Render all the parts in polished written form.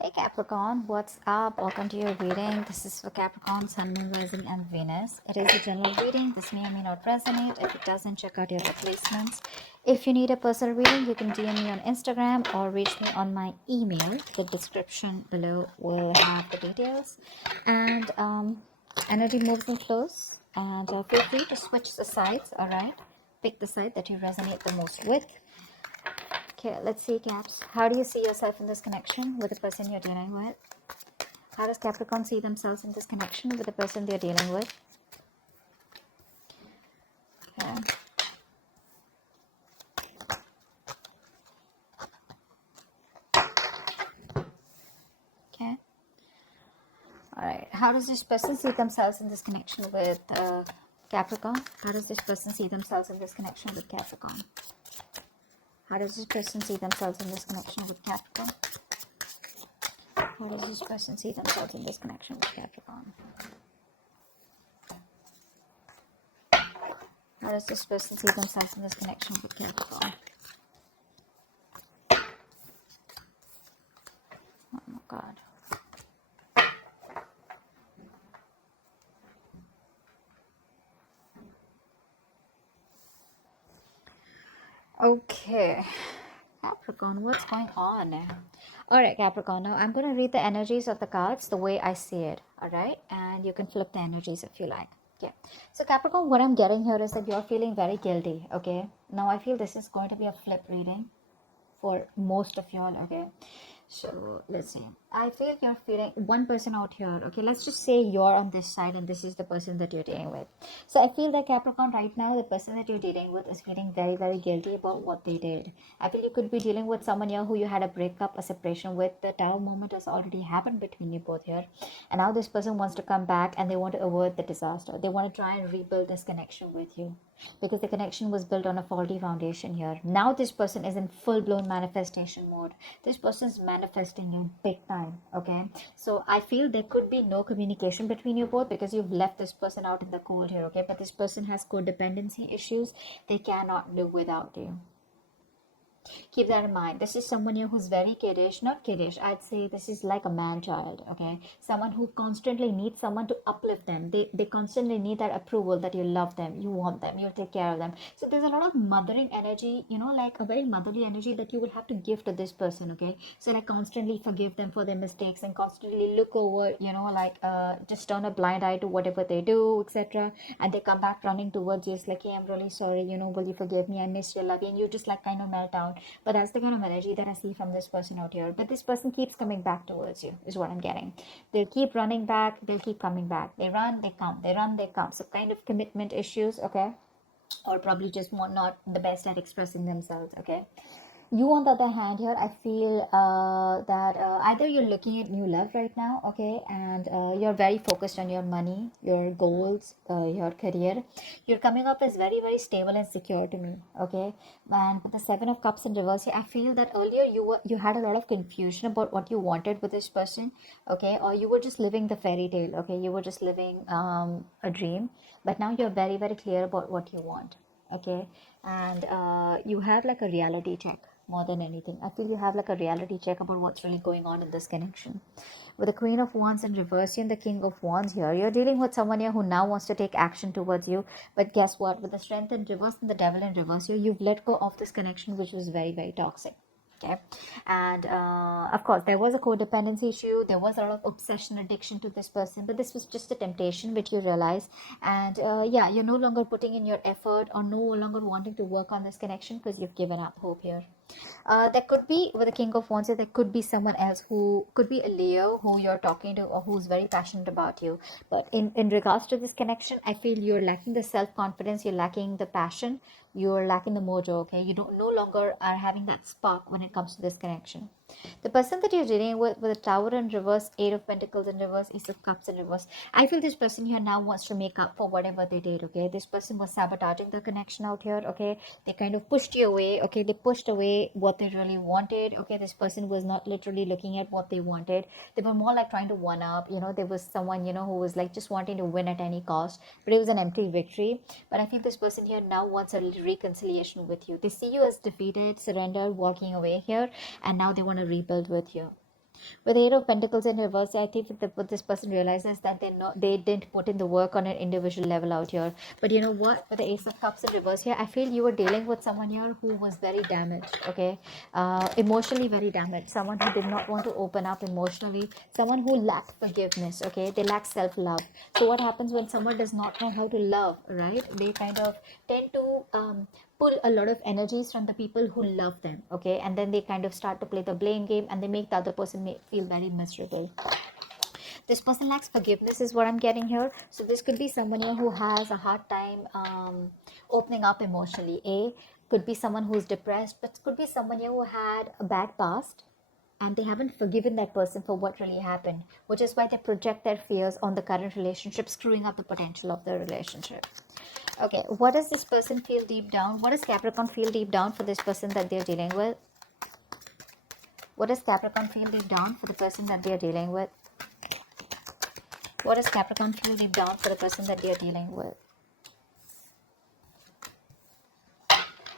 Hey Capricorn, what's up? Welcome to your reading. This is for Capricorn, Sun, Moon, Rising, and Venus. It is a general reading. This may or may not resonate. If it doesn't, check out your replacements. If you need a personal reading, you can DM me on Instagram or reach me on my email. The description below will have the details. And energy moves and flows. And feel free to switch the sides, alright? Pick the side that you resonate the most with. Okay, let's see, Caps. How do you see yourself in this connection with the person you're dealing with? How does Capricorn see themselves in this connection with the person they're dealing with? Okay. Okay. All right. How does this person see themselves in this connection with Capricorn? How does this person see themselves in this connection with Capricorn? How does this person see themselves in this connection with Capricorn? How does this person see themselves in this connection with Capricorn? How does this person see themselves in this connection with Capricorn? Oh my God. Okay. Capricorn, what's going on? All right, Capricorn, now I'm going to read the energies of the cards the way I see it, all right? And you can flip the energies if you like. Okay. So Capricorn, what I'm getting here is that you're feeling very guilty, okay? Now I feel this is going to be a flip reading for most of y'all, okay? So let's see. I feel you're feeling one person out here, okay? Let's just say you're on this side and this is the person that you're dealing with. So I feel that Capricorn, right now, the person that you're dealing with is feeling very, very guilty about what they did. I feel you could be dealing with someone here who you had a breakup, a separation with. The Tower moment has already happened between you both here. And now this person wants to come back and they want to avert the disaster. They want to try and rebuild this connection with you, because the connection was built on a faulty foundation here. Now this person is in full-blown manifestation mode. This person is manifesting you big time, okay? So I feel there could be no communication between you both because you've left this person out in the cold here, okay? But this person has codependency issues. They cannot live without you. Keep that in mind. This is someone here who's very kiddish, not kiddish, I'd say this is like a man child, okay? Someone who constantly needs someone to uplift them. They constantly need that approval, that you love them, you want them, you take care of them. So there's a lot of mothering energy, you know, like a very motherly energy that you will have to give to this person, okay? So like constantly forgive them for their mistakes and constantly look over, you know, like just turn a blind eye to whatever they do, etc. And they come back running towards you. It's like, hey, I'm really sorry, you know, will you forgive me? I miss you, love you. And you just like kind of melt down. But that's the kind of energy that I see from this person out here. But this person keeps coming back towards you, is what I'm getting. They'll keep running back, they'll keep coming back. They run, they come, they run, they come. So kind of commitment issues, okay? Or probably just not the best at expressing themselves, okay? You, on the other hand, here I feel that either you're looking at new love right now, okay, and you're very focused on your money, your goals, your career. You're coming up as very, very stable and secure to me, okay. And with the Seven of Cups in reverse here, I feel that earlier you had a lot of confusion about what you wanted with this person, okay, or you were just living the fairy tale, okay, you were just living a dream. But now you're very, very clear about what you want, okay. And you have like a reality check. More than anything, I feel you have like a reality check about what's really going on in this connection. With the Queen of Wands in reverse and the King of Wands here, you're dealing with someone here who now wants to take action towards you. But guess what? With the Strength in reverse and the Devil in reverse here, you've let go of this connection, which was very, very toxic. Okay. And of course there was a codependency issue, there was a lot of obsession, addiction to this person, but this was just a temptation which you realize. And yeah, you're no longer putting in your effort or no longer wanting to work on this connection because you've given up hope here. There could be, with the King of Wands, there could be someone else who could be a Leo who you're talking to or who's very passionate about you. But in regards to this connection, I feel you're lacking the self-confidence, you're lacking the passion, you're lacking the mojo, okay? You don't no longer are having that spark when it comes to this connection. The person that you're dealing with the Tower in reverse, Eight of Pentacles in reverse, Ace of Cups in reverse, I feel this person here now wants to make up for whatever they did, okay? This person was sabotaging the connection out here, okay? They kind of pushed you away, okay? They pushed away what they really wanted, okay? This person was not literally looking at what they wanted. They were more like trying to one up, you know? There was someone, you know, who was like just wanting to win at any cost, but it was an empty victory. But I feel this person here now wants a reconciliation with you. They see you as defeated, surrendered, walking away here, and now they want to rebuild with you. With the Eight of Pentacles in reverse, I think what this person realizes that they didn't put in the work on an individual level out here. But you know what? With the Ace of Cups in reverse here, I feel you were dealing with someone here who was very damaged, okay? Emotionally very damaged. Someone who did not want to open up emotionally. Someone who lacked forgiveness, okay? They lack self-love. So what happens when someone does not know how to love, right? They kind of tend to pull a lot of energies from the people who love them, okay? And then they kind of start to play the blame game and they make the other person feel very miserable. This person lacks forgiveness is what I'm getting here. So this could be someone here who has a hard time opening up emotionally. Could be someone who's depressed, but could be someone here who had a bad past and they haven't forgiven that person for what really happened, which is why they project their fears on the current relationship, screwing up the potential of the relationship. Okay, what does this person feel deep down? What does Capricorn feel deep down for this person that they're dealing with? What does Capricorn feel deep down for the person that they're dealing with? What does Capricorn feel deep down for the person that they're dealing with?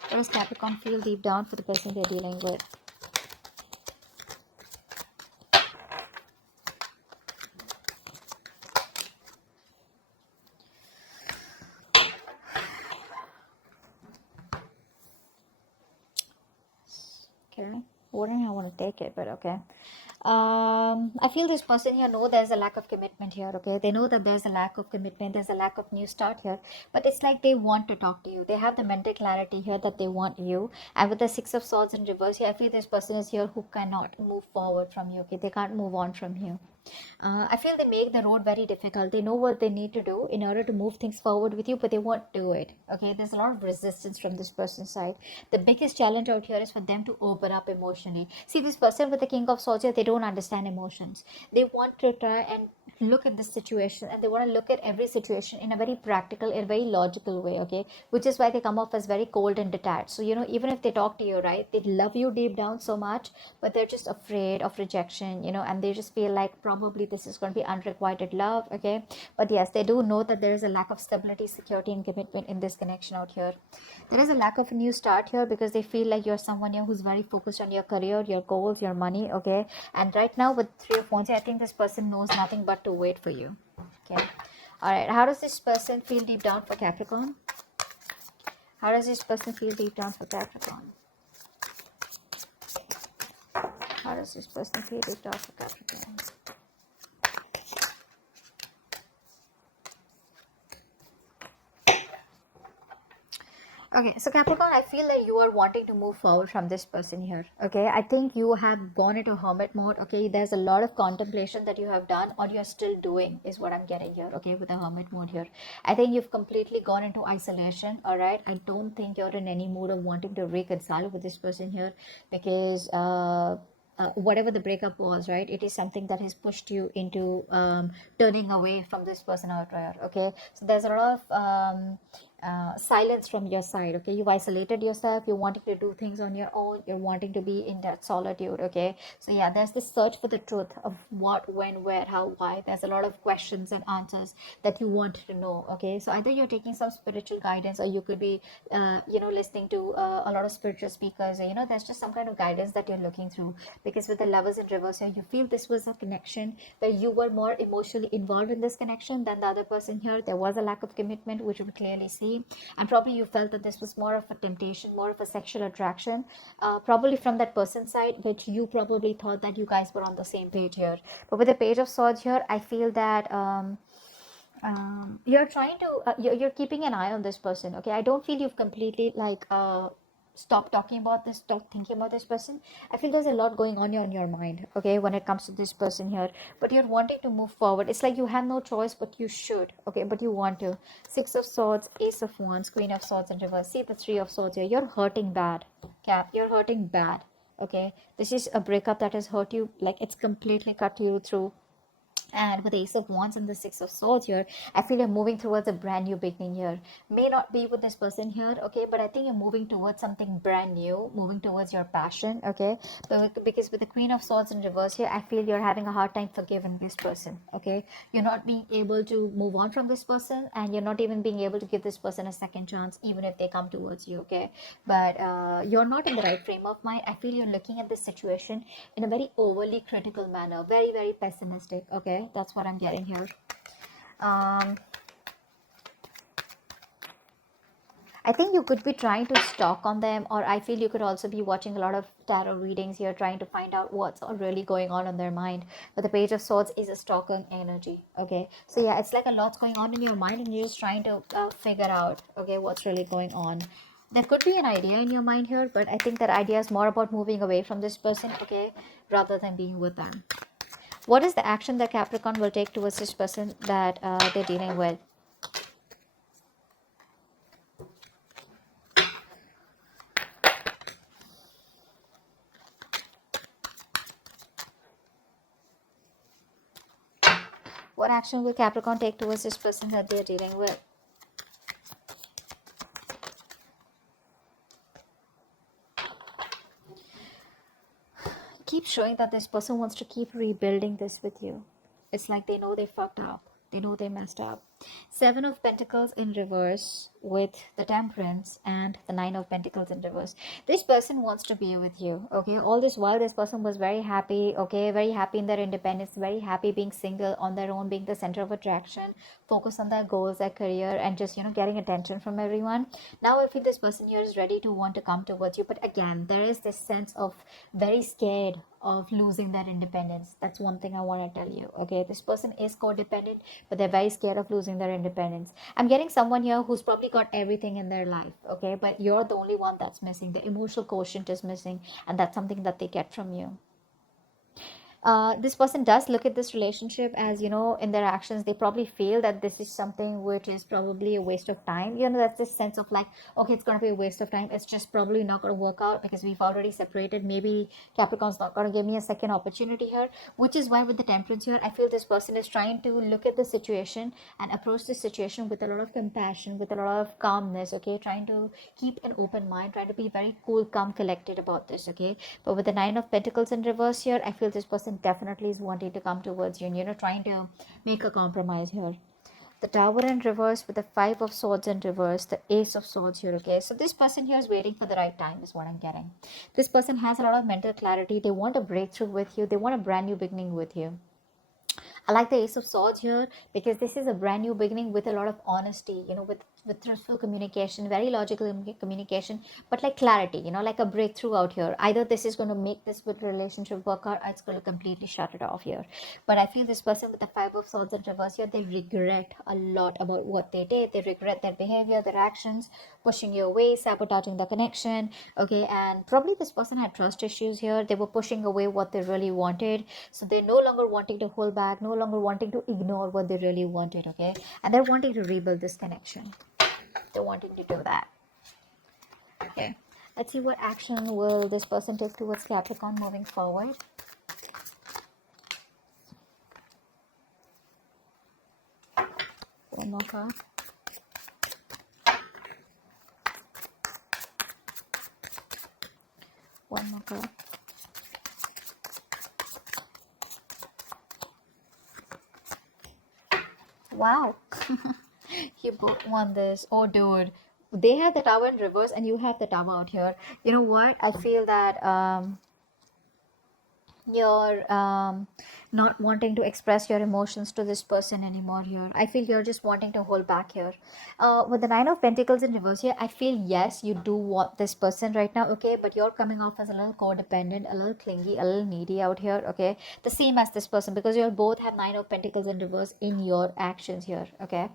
What does Capricorn feel deep down for the person they're dealing with? Okay, wouldn't I want to take it, but okay. I feel this person here know there's a lack of commitment here, okay? They know that there's a lack of commitment, there's a lack of new start here, but it's like they want to talk to you. They have the mental clarity here that they want you. And with the Six of Swords in reverse here, I feel this person is here who cannot move forward from you, okay? They can't move on from you. I feel they make the road very difficult. They know what they need to do in order to move things forward with you, but they won't do it. Okay, there's a lot of resistance from this person's side. The biggest challenge out here is for them to open up emotionally. See, this person with the King of Swords here, they don't understand emotions. They want to try and look at this situation, and they want to look at every situation in a very practical, in a very logical way, okay? Which is why they come off as very cold and detached. So, you know, even if they talk to you, right, they love you deep down so much, but they're just afraid of rejection, you know, and they just feel like probably this is going to be unrequited love, okay? But yes, they do know that there is a lack of stability, security, and commitment in this connection out here. There is a lack of a new start here because they feel like you're someone here who's very focused on your career, your goals, your money, okay? And right now with Three of Wands, I think this person knows nothing but to wait for you, okay? All right, how does this person feel deep down for Capricorn? How does this person feel deep down for Capricorn? How does this person feel deep down for Capricorn? Okay, so Capricorn, I feel that you are wanting to move forward from this person here. Okay, I think you have gone into hermit mode. Okay, there's a lot of contemplation that you have done or you're still doing, is what I'm getting here. Okay, with the hermit mode here, I think you've completely gone into isolation. All right, I don't think you're in any mood of wanting to reconcile with this person here because whatever the breakup was, right, it is something that has pushed you into turning away from this person out there. Okay, so there's a lot of silence from your side. Okay, you've isolated yourself, you're wanting to do things on your own, you're wanting to be in that solitude. Okay, so yeah, there's this search for the truth of what, when, where, how, why. There's a lot of questions and answers that you want to know. Okay, so either you're taking some spiritual guidance or you could be listening to a lot of spiritual speakers. There's just some kind of guidance that you're looking through, because with the Lovers in reverse here, you feel this was a connection where you were more emotionally involved in this connection than the other person here. There was a lack of commitment, which you would clearly see, and probably you felt that this was more of a temptation, more of a sexual attraction, probably from that person's side, which you probably thought that you guys were on the same page here. But with the Page of Swords here, I feel that you're trying to you're keeping an eye on this person. Okay, I don't feel you've completely stop talking about this, stop thinking about this person. I feel there's a lot going on in your mind, okay, when it comes to this person here, but you're wanting to move forward. It's like you have no choice, but you should, okay, but you want to. Six of Swords, Ace of Wands, Queen of Swords in reverse. See the Three of Swords here. You're hurting bad, Cap. You're hurting bad. Okay, this is a breakup that has hurt you, like it's completely cut you through. And with the Ace of Wands and the Six of Swords here, I feel you're moving towards a brand new beginning here. May not be with this person here, okay, but I think you're moving towards something brand new, moving towards your passion, okay. But because with the Queen of Swords in reverse here, I feel you're having a hard time forgiving this person, okay. You're not being able to move on from this person, and you're not even being able to give this person a second chance, even if they come towards you, okay. But you're not in the right frame of mind. I feel you're looking at this situation in a very overly critical manner, very, very pessimistic, okay. That's what I'm getting here. I think you could be trying to stalk on them, or I feel you could also be watching a lot of tarot readings here, trying to find out what's really going on in their mind. But the Page of Swords is a stalking energy, okay. So yeah, it's like a lot's going on in your mind, and you're just trying to figure out, okay, what's really going on. There could be an idea in your mind here, but I think that idea is more about moving away from this person, okay, rather than being with them. What is the action that Capricorn will take towards this person that they're dealing with? What action will Capricorn take towards this person that they're dealing with? Keep showing that this person wants to keep rebuilding this with you. It's like they know they fucked up. They know they messed up. Seven of Pentacles in reverse with the Temperance and the Nine of Pentacles in reverse. This person wants to be with you, okay. All this while this person was very happy, okay, very happy in their independence, very happy being single on their own, being the center of attraction, focus on their goals, their career, and just getting attention from everyone. Now I feel this person here is ready to want to come towards you, but again there is this sense of very scared of losing their independence. That's one thing I want to tell you, okay. This person is codependent, but they're very scared of losing their independence. I'm getting someone here who's probably got everything in their life, okay, but you're the only one that's missing. The emotional quotient is missing, and that's something that they get from you. This person does look at this relationship as, in their actions, they probably feel that this is something which is probably a waste of time. That's this sense of like, okay, it's going to be a waste of time. It's just probably not going to work out because we've already separated. Maybe Capricorn's not going to give me a second opportunity here, which is why with the Temperance here, I feel this person is trying to look at the situation and approach the situation with a lot of compassion, with a lot of calmness, okay, trying to keep an open mind, trying to be very cool, calm, collected about this, okay. But with the Nine of Pentacles in reverse here, I feel this person definitely is wanting to come towards you and trying to make a compromise here. The Tower in reverse with the Five of Swords in reverse, the Ace of Swords here, okay. So this person here is waiting for the right time is what I'm getting. This person has a lot of mental clarity. They want a breakthrough with you. They want a brand new beginning with you. I like the Ace of Swords here because this is a brand new beginning with a lot of honesty, with truthful communication, very logical communication, but like clarity, like a breakthrough out here. Either this is going to make this good relationship work out, or it's going to completely shut it off here. But I feel this person with the Five of Swords in reverse here, they regret a lot about what they did. They regret their behavior, their actions, pushing you away, sabotaging the connection, okay. And probably this person had trust issues here. They were pushing away what they really wanted, so they're no longer wanting to hold back, no longer wanting to ignore what they really wanted, okay. And they're wanting to rebuild this connection. They're wanting to do that, okay. Let's see what action will this person take towards Capricorn moving forward. One more card. One more card. Wow. You both won this. Oh, dude. They have the Tower in reverse and you have the Tower out here. You know what? I feel that you're not wanting to express your emotions to this person anymore here. I feel you're just wanting to hold back here. With the Nine of Pentacles in reverse here, I feel yes, you do want this person right now, okay, but you're coming off as a little codependent, a little clingy, a little needy out here, okay, the same as this person, because you both have Nine of Pentacles in reverse in your actions here, okay.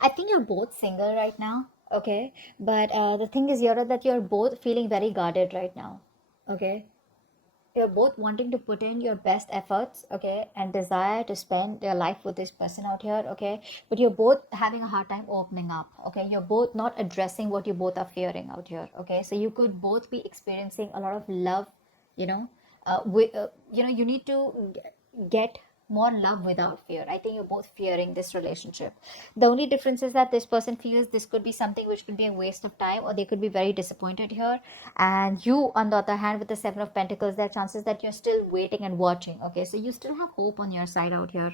I think you're both single right now, okay, but the thing is here that you're both feeling very guarded right now, okay. You're both wanting to put in your best efforts, okay, and desire to spend your life with this person out here, okay, but you're both having a hard time opening up, okay. You're both not addressing what you both are fearing out here, okay. So you could both be experiencing a lot of love, you know, you need to get more love without fear. I think you're both fearing this relationship. The only difference is that this person feels this could be something which could be a waste of time, or they could be very disappointed here. And you, on the other hand, with the Seven of Pentacles, there are chances that you're still waiting and watching. Okay, so you still have hope on your side out here.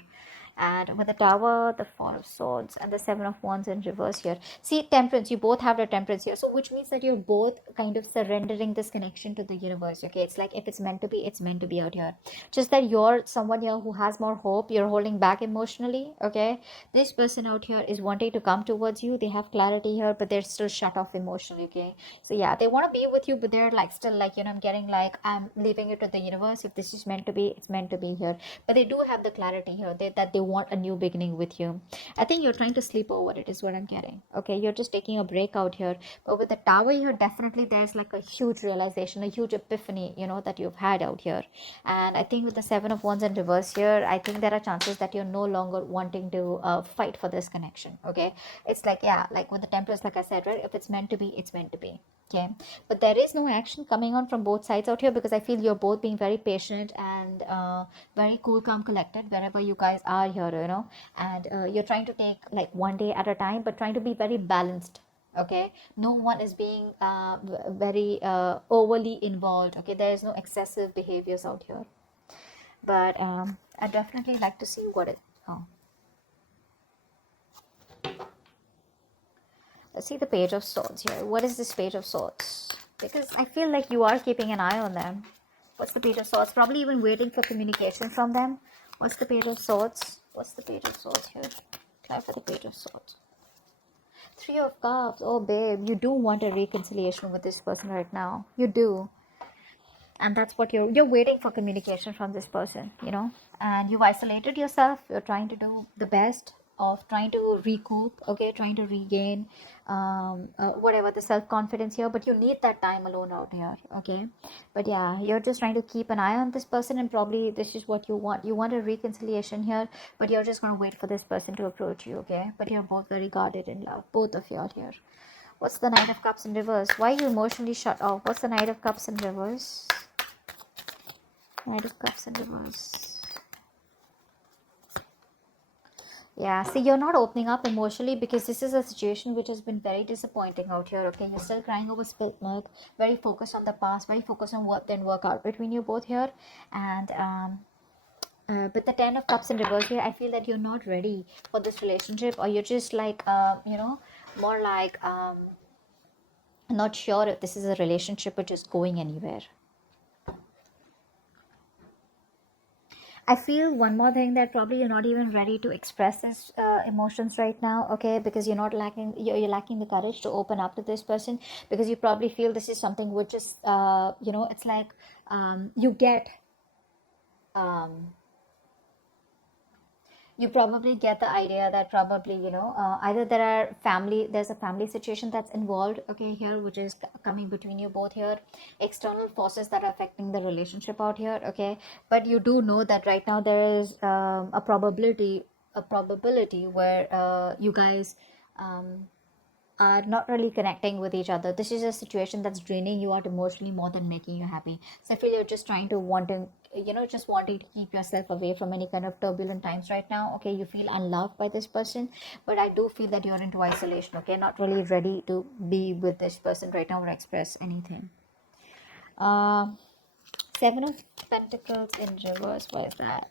And with the Tower, the Four of Swords, and the Seven of Wands in reverse here. See, Temperance, you both have the Temperance here. So which means that you're both kind of surrendering this connection to the universe. Okay, it's like if it's meant to be, it's meant to be out here. Just that you're someone here who has more hope. You're holding back emotionally. Okay, this person out here is wanting to come towards you. They have clarity here, but they're still shut off emotionally. Okay, so yeah, they want to be with you, but they're like still like, you know, I'm getting like, I'm leaving it to the universe. If this is meant to be, it's meant to be here. But they do have the clarity here that they want a new beginning with you. I think you're trying to sleep over it is what I'm getting. Okay, you're just taking a break out here. But with the Tower here, definitely there's like a huge realization, a huge epiphany, you know, that you've had out here. And I think with the Seven of Wands in reverse here, I think there are chances that you're no longer wanting to fight for this connection. Okay, it's like, yeah, like with the Temperance, like I said, right, if it's meant to be, it's meant to be. Okay, but there is no action coming on from both sides out here, because I feel you're both being very patient and very cool, calm, collected wherever you guys are here, you know. And you're trying to take like one day at a time, but trying to be very balanced. Okay, no one is being very overly involved. Okay, there is no excessive behaviors out here. But I definitely like to see what it. Oh, let's see the Page of Swords here. What is this Page of Swords? Because I feel like you are keeping an eye on them. What's the Page of Swords? Probably even waiting for communication from them. What's the Page of Swords? What's the Page of Swords here? Try for the Page of Swords. Three of Cups. Oh, babe, you do want a reconciliation with this person right now. You do. And that's what you're waiting for, communication from this person, you know. And you've isolated yourself. You're trying to do the best of trying to recoup, okay, trying to regain whatever the self-confidence here, but you need that time alone out here. Okay, but yeah, you're just trying to keep an eye on this person, and probably this is what you want a reconciliation here, but you're just going to wait for this person to approach you. Okay, but you're both very guarded in love, both of you out here. What's the Knight of Cups in reverse? Why are you emotionally shut off? What's the Knight of Cups in reverse? Knight of Cups in reverse. Yeah, see, you're not opening up emotionally because this is a situation which has been very disappointing out here. Okay, you're still crying over spilt milk, very focused on the past, very focused on what didn't work out between you both here. And but the Ten of Cups in reverse here, I feel that you're not ready for this relationship, or you're just like, you know, more like not sure if this is a relationship which is going anywhere. I feel one more thing, that probably you're not even ready to express this emotions right now, okay? Because you're lacking the courage to open up to this person, because you probably feel this is something which is, you know, it's like you get um, you probably get the idea that probably, you know, either there's a family situation that's involved, okay, here, which is coming between you both here, external forces that are affecting the relationship out here. Okay, but you do know that right now there is a probability where you guys are not really connecting with each other. This is a situation that's draining you out emotionally more than making you happy. So I feel you're just just wanting to keep yourself away from any kind of turbulent times right now. Okay, you feel unloved by this person, but I do feel that you're into isolation. Okay, not really ready to be with this person right now or express anything. Seven of Pentacles in reverse. Why is that?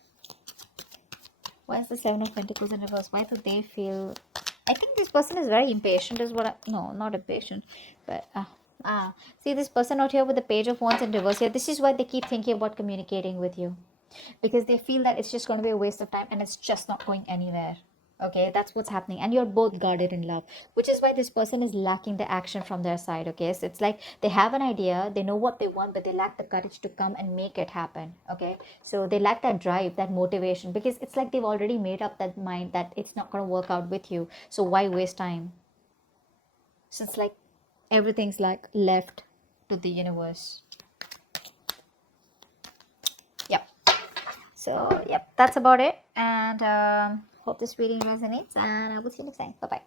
Why is the Seven of Pentacles in reverse? Why do they feel... I think this person is very impatient is what no, not impatient, but see this person out here with the Page of Wands in reverse here. This is why they keep thinking about communicating with you, because they feel that it's just going to be a waste of time and it's just not going anywhere. Okay, that's what's happening, and you're both guarded in love, which is why this person is lacking the action from their side. Okay, so it's like they have an idea, they know what they want, but they lack the courage to come and make it happen. Okay, so they lack that drive, that motivation, because it's like they've already made up that mind that it's not going to work out with you, so why waste time? So it's like everything's like left to the universe. Yep. So yep, that's about it, and hope this reading resonates, and I will see you next time. Bye bye.